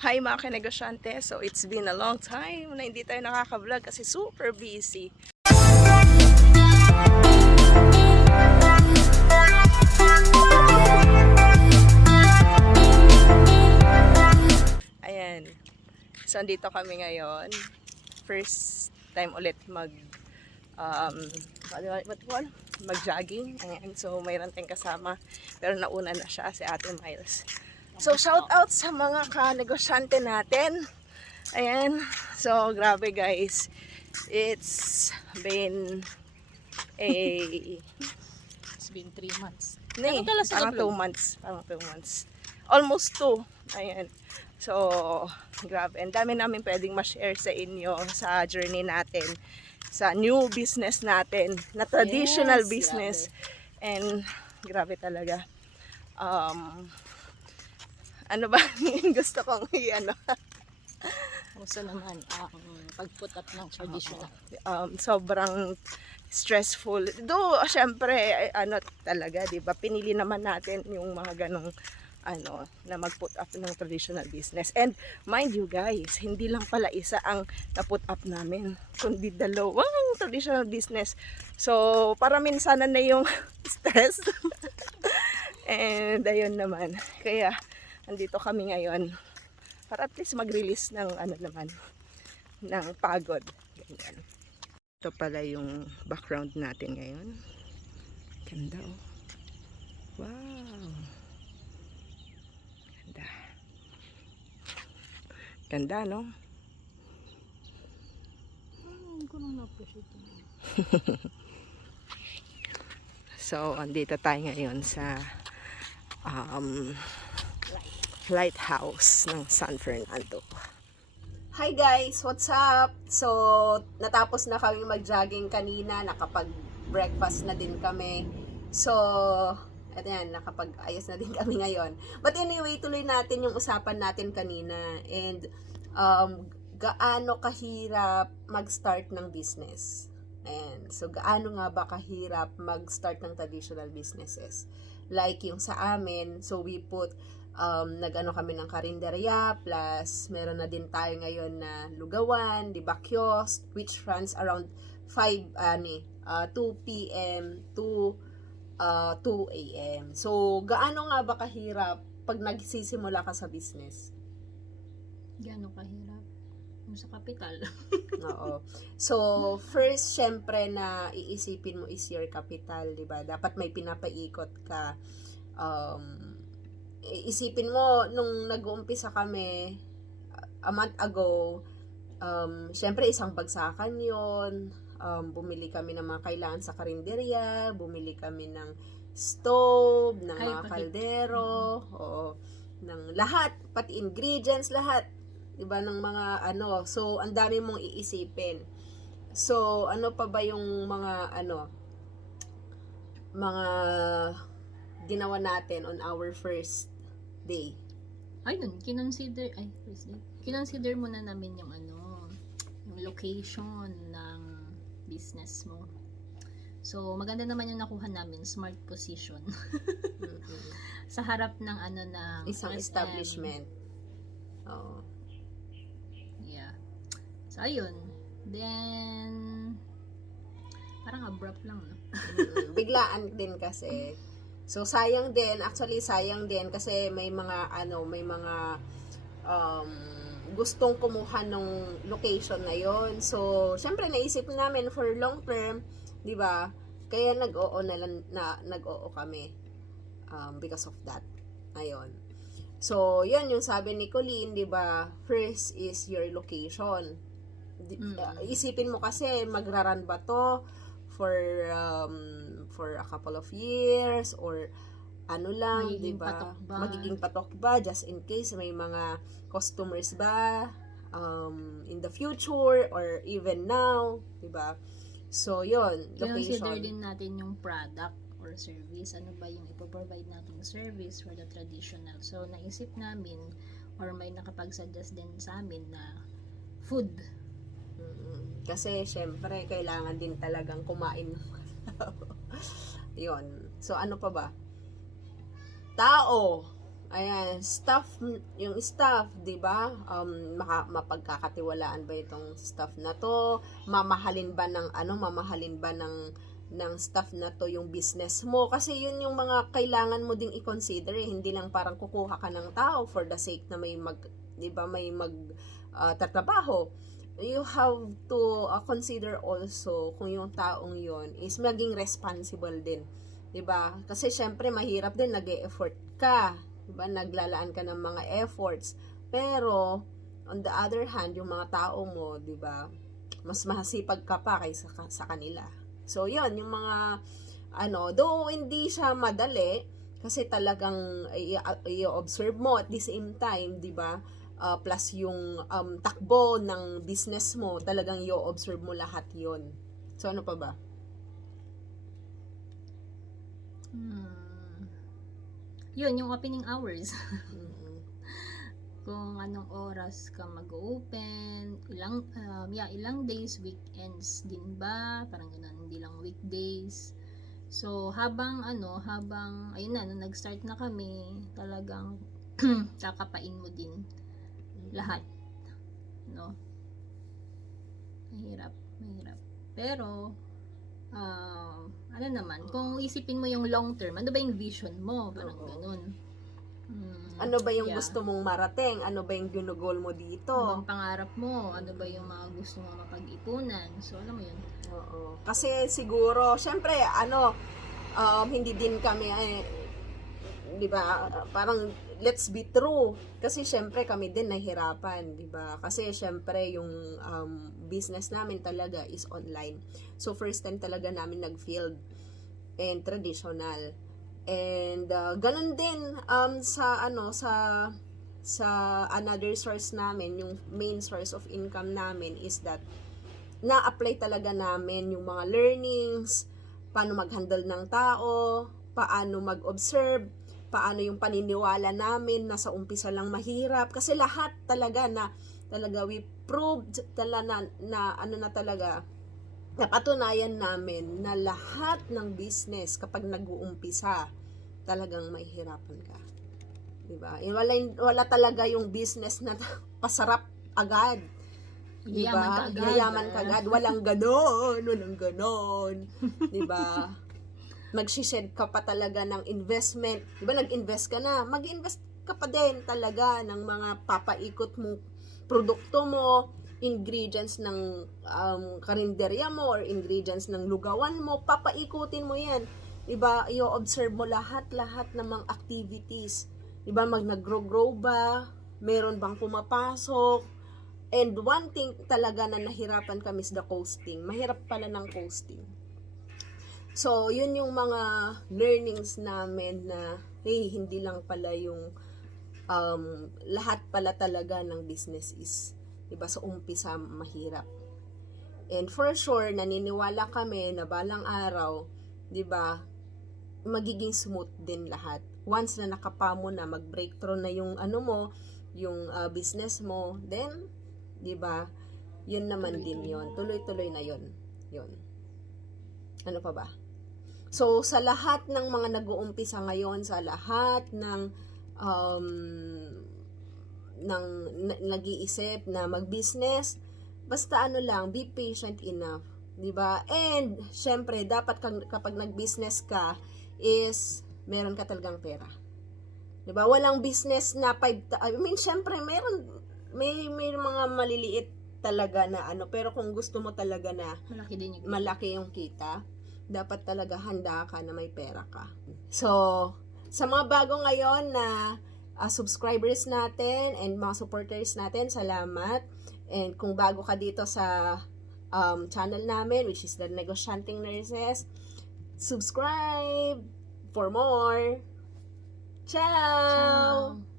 Hi mga kanegosyante, so it's been a long time na hindi tayo nakaka-vlog kasi super busy. Ayan, so andito kami ngayon. First time ulit mag-jogging. Ayan, so mayroon tayong kasama pero nauna na siya, si Ate Miles. So, shout out sa mga ka-negosyante natin. Ayan. So, grabe guys. It's been It's been 3 months. Nee, parang 2 months. Parang 2 months. Almost 2. Ayan. So, grabe. Ang dami namin pwedeng ma-share sa inyo sa journey natin. Sa new business natin. Na traditional business. Grabe. And, grabe talaga. Ano ba yung gusto kong i-ano? Gusto naman ang pag-put up ng traditional. Sobrang stressful. Do, syempre, ano talaga, di ba? Pinili naman natin yung mga ganong na mag-put up ng traditional business. And mind you guys, hindi lang pala isa ang na-put up namin, kundi dalawang traditional business. So, para minsanan na yung stress. And ayun naman. Kaya, andito kami ngayon para at least mag-release ng ng pagod. Ganyan. Ito pala yung background natin ngayon. Ganda oh. Wow. Ganda. Ganda no? Ko nang na-appreciate. So, andito tayo ngayon sa lighthouse ng San Fernando. Hi guys! What's up? So, natapos na kami mag-jogging kanina. Nakapag-breakfast na din kami. So, eto yan, nakapag-ayos na din kami ngayon. But anyway, tuloy natin yung usapan natin kanina. And, gaano kahirap mag-start ng business? Ayan. So, gaano nga ba kahirap mag-start ng traditional businesses? Like yung sa amin, so we put nag-ano kami ng karinderya, plus meron na din tayo ngayon na lugawan, di ba, kiosk, which runs around 2 p.m. to 2 a.m. So, gaano nga ba kahirap pag nagsisimula ka sa business? Gaano kahirap? Yung sa kapital. Oo. So, first, syempre na iisipin mo is your capital, di ba? Dapat may pinapaikot ka. Isipin mo, nung nag-uumpisa kami a month ago, syempre isang bagsakan yon. Bumili kami ng mga kailangan sa karinderya, bumili kami ng stove, ng mga kaldero, ng lahat, pati ingredients, lahat, diba, ng mga so ang dami mong iisipin. So, ano pa ba yung mga mga ginawa natin on our first day? Ayun, kinonsider muna namin yung yung location ng business mo. So, maganda naman yung nakuha namin, smart position. Sa harap ng ng isang establishment. Oo. Yeah. So, ayun. Then, parang abrupt lang, no? Biglaan din kasi. So, sayang din kasi may mga gustong kumuha ng location na yon. So, syempre naisip namin for long term, 'di ba? Kaya nag-oo kami because of that. Ayun. So, 'yun yung sabi ni Colleen, 'di ba? First is your location. Isipin mo kasi magraran ba 'to for a couple of years or di ba? Magiging patok ba just in case may mga customers ba in the future or even now, di ba? So, yun, location. Consider din natin yung product or service. Ano ba yung ipoprovide nating service for the traditional? So, naisip namin or may nakapag-suggest din sa amin na food. Kasi, syempre, kailangan din talagang kumain. Yun. So, ano pa ba? Tao. Ayan, yung staff, 'di ba? Mapagkakatiwalaan ba itong staff na to? Mamahalin ba ng staff na to yung business mo? Kasi yun yung mga kailangan mo ding i-consider, eh. Hindi lang parang kukuha ka ng tao for the sake na 'di ba, tatrabaho. You have to consider also kung yung taong yon is maging responsible din. 'Di ba? Kasi syempre mahirap din, nag-e-effort ka. Diba, naglalaan ka ng mga efforts, pero on the other hand, yung mga tao mo, 'di ba, mas masipag ka pa kaysa sa kanila. So yun, yung mga though hindi siya madali kasi talagang i-observe mo at the same time, 'di ba, plus yung takbo ng business mo, talagang i-observe mo lahat yon. So ano pa ba? Yun, yung opening hours. Mm-hmm. Kung anong oras ka mag-open, ilang days, weekends din ba? Parang ganun, hindi lang weekdays. So, habang ayun na, nung nag-start na kami, talagang kakapain mo din lahat. No? Mahirap. Pero, kung isipin mo yung long term, ano ba yung vision mo? Parang ganun. Ano ba yung gusto mong marating? Ano ba yung ginugol mo dito? Ano bang pangarap mo? Ano ba yung mga gusto mong mapag-ipunan? So, alam mo yun. Oo. Kasi siguro, syempre, hindi din kami, di ba, parang let's be true. Kasi syempre kami din nahihirapan, di ba? Kasi syempre yung business namin talaga is online. So first time talaga namin nag-field and traditional. And ganun din sa another source namin, yung main source of income namin is that na-apply talaga namin yung mga learnings, paano mag-handle ng tao, paano mag-observe, paano yung paniniwala namin na sa umpisa lang mahirap. Kasi lahat talaga we proved talaga napatunayan namin na lahat ng business kapag nag-uumpisa talagang mahihirapan ka. Diba? Wala talaga yung business na pasarap agad. Diba? Yayaman ka agad. Walang ganon. Diba? Magsished ka pa talaga ng investment. Diba, nag-invest ka na, mag-invest ka pa din talaga ng mga papaikot mo, produkto mo, ingredients ng karinderya mo or ingredients ng lugawan mo, papaikutin mo yan. Diba, i-observe mo lahat ng mga activities. Diba, nag-grow ba? Meron bang pumapasok? And one thing talaga na nahirapan kami is the costing. Mahirap pala ng costing. So, yun yung mga learnings namin na, hindi lang pala yung lahat pala talaga ng business is, diba, sa umpisa mahirap. And for sure, naniniwala kami na balang araw, diba, magiging smooth din lahat. Once na nakapamo na, mag-breakthrough na yung yung business mo, then, diba, yun naman din yun. Tuloy-tuloy na yun. Ano pa ba? So, sa lahat ng mga nag-uumpisa ngayon, sa lahat ng nag-iisip na mag-business, basta be patient enough. Diba? And, syempre, dapat kapag nag-business ka, is, meron ka talagang pera. Diba? Walang business na syempre, may mga maliliit talaga na pero kung gusto mo talaga na malaki yung kita, dapat talaga handa ka na may pera ka. So, sa mga bago ngayon na subscribers natin and mga supporters natin, salamat. And kung bago ka dito sa channel namin, which is the Negosyanting Nurses, subscribe for more. Ciao!